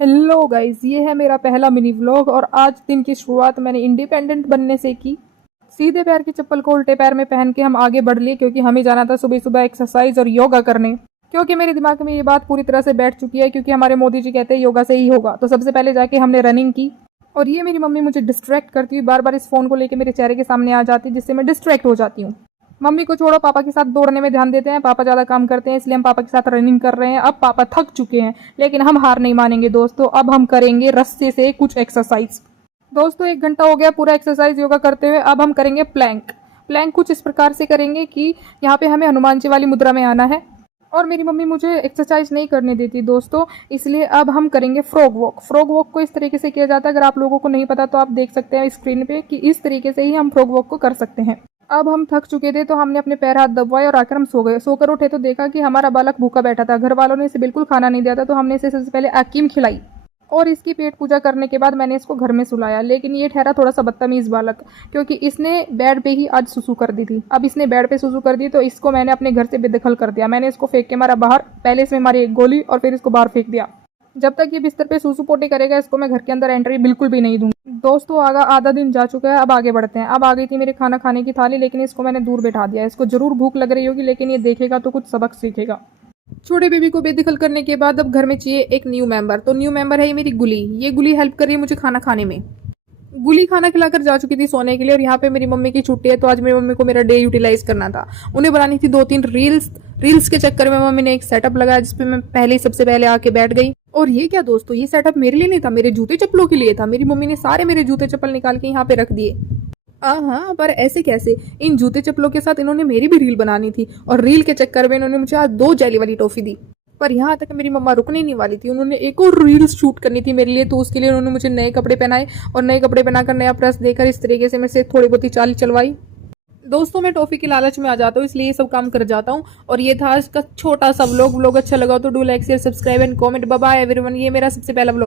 Hello guys, ये है मेरा पहला मिनी व्लॉग और आज दिन की शुरुआत मैंने इंडिपेंडेंट बनने से की। सीधे पैर की चप्पल को उल्टे पैर में पहन के हम आगे बढ़ लिए क्योंकि हमें जाना था सुबह सुबह एक्सरसाइज और योगा करने। क्योंकि मेरे दिमाग में ये बात पूरी तरह से बैठ चुकी है क्योंकि हमारे मोदी जी कहते हैं योगा से ही होगा। तो सबसे पहले जाके हमने रनिंग की और ये मेरी मम्मी मुझे डिस्ट्रैक्ट करती हुई बार बार इस फोन को लेकर मेरे चेहरे के सामने आ जाती है, जिससे मैं डिस्ट्रैक्ट हो जाती हूँ। मम्मी को छोड़ो, पापा के साथ दौड़ने में ध्यान देते हैं। पापा ज़्यादा काम करते हैं इसलिए हम पापा के साथ रनिंग कर रहे हैं। अब पापा थक चुके हैं लेकिन हम हार नहीं मानेंगे दोस्तों। अब हम करेंगे रस्से से कुछ एक्सरसाइज। दोस्तों 1 घंटा हो गया पूरा एक्सरसाइज योगा करते हुए। अब हम करेंगे प्लैंक। प्लैंक कुछ इस प्रकार से करेंगे कि यहाँ पे हमें हनुमान जी वाली मुद्रा में आना है और मेरी मम्मी मुझे एक्सरसाइज नहीं करने देती दोस्तों, इसलिए अब हम करेंगे फ्रॉग वॉक। फ्रॉग वॉक को इस तरीके से किया जाता है, अगर आप लोगों को नहीं पता तो आप देख सकते हैं स्क्रीन पे कि इस तरीके से ही हम फ्रॉग वॉक को कर सकते हैं। अब हम थक चुके थे तो हमने अपने पैर हाथ दबवाए और आकर हम सो गए। सोकर उठे तो देखा कि हमारा बालक भूखा बैठा था। घर वालों ने इसे बिल्कुल खाना नहीं दिया था तो हमने इसे सबसे पहले अकीम खिलाई और इसकी पेट पूजा करने के बाद मैंने इसको घर में सुलाया। लेकिन ये ठहरा थोड़ा सा बदतमीज बालक क्योंकि इसने बेड पे ही आज सुसु कर दी थी। अब इसने बेड पे सुसु कर दी तो इसको मैंने अपने घर से बेदखल कर दिया। मैंने इसको फेंक के मारा बाहर। पहले इसमें मारी एक गोली और फिर इसको बाहर फेंक दिया। जब तक ये बिस्तर पे सुसु पोटी करेगा इसको मैं घर के अंदर एंट्री बिल्कुल भी नहीं दूंगी। दोस्तों आधा दिन जा चुका है, अब आगे बढ़ते हैं। अब आ गई थी मेरे खाना खाने की थाली, लेकिन इसको मैंने दूर बैठा दिया। इसको जरूर भूख लग रही होगी लेकिन ये देखेगा तो कुछ सबक सीखेगा। छोटे बेबी को बेदखल करने के बाद अब घर में चाहिए एक न्यू मेंबर। तो न्यू मेंबर है ये मेरी गुली। ये गुली हेल्प कर रही है मुझे खाना खाने में। गुली खाना खिलाकर जा चुकी थी सोने के लिए और यहाँ पे मेरी मम्मी की छुट्टी है तो आज मेरी मम्मी को मेरा डे यूटिलाइज करना था। उन्हें बनानी थी 2-3 रील्स के चक्कर में मम्मी ने एक सेटअप लगाया जिसपे मैं पहले सबसे पहले आके बैठ गई। और ये क्या दोस्तों, ये सेटअप मेरे लिए नहीं था, मेरे जूते चप्पलों के लिए था। मेरी मम्मी ने सारे मेरे जूते चप्पल निकाल के यहाँ पे रख दिए। हाँ, पर ऐसे कैसे? इन जूते चप्पलों के साथ इन्होंने मेरी भी रील बनानी थी और रील के चक्कर में इन्होंने मुझे आज 2 जेली वाली टॉफी दी। पर यहाँ तक मेरी मम्मा रुकने नहीं वाली थी, उन्होंने एक और रील्स शूट करनी थी मेरे लिए। तो उसके लिए उन्होंने मुझे नए कपड़े पहनाए और नए कपड़े पहनाकर नया प्रेस देकर इस तरीके से मेरे से थोड़ी बहुत ही चाल चलवाई। दोस्तों मैं टॉफी के लालच में आ जाता हूँ इसलिए ये सब काम कर जाता हूँ। और ये था आज का छोटा सा व्लॉग। अच्छा लगा तो do like share subscribe and comment. Bye bye everyone. ये मेरा सबसे पहला व्लॉग।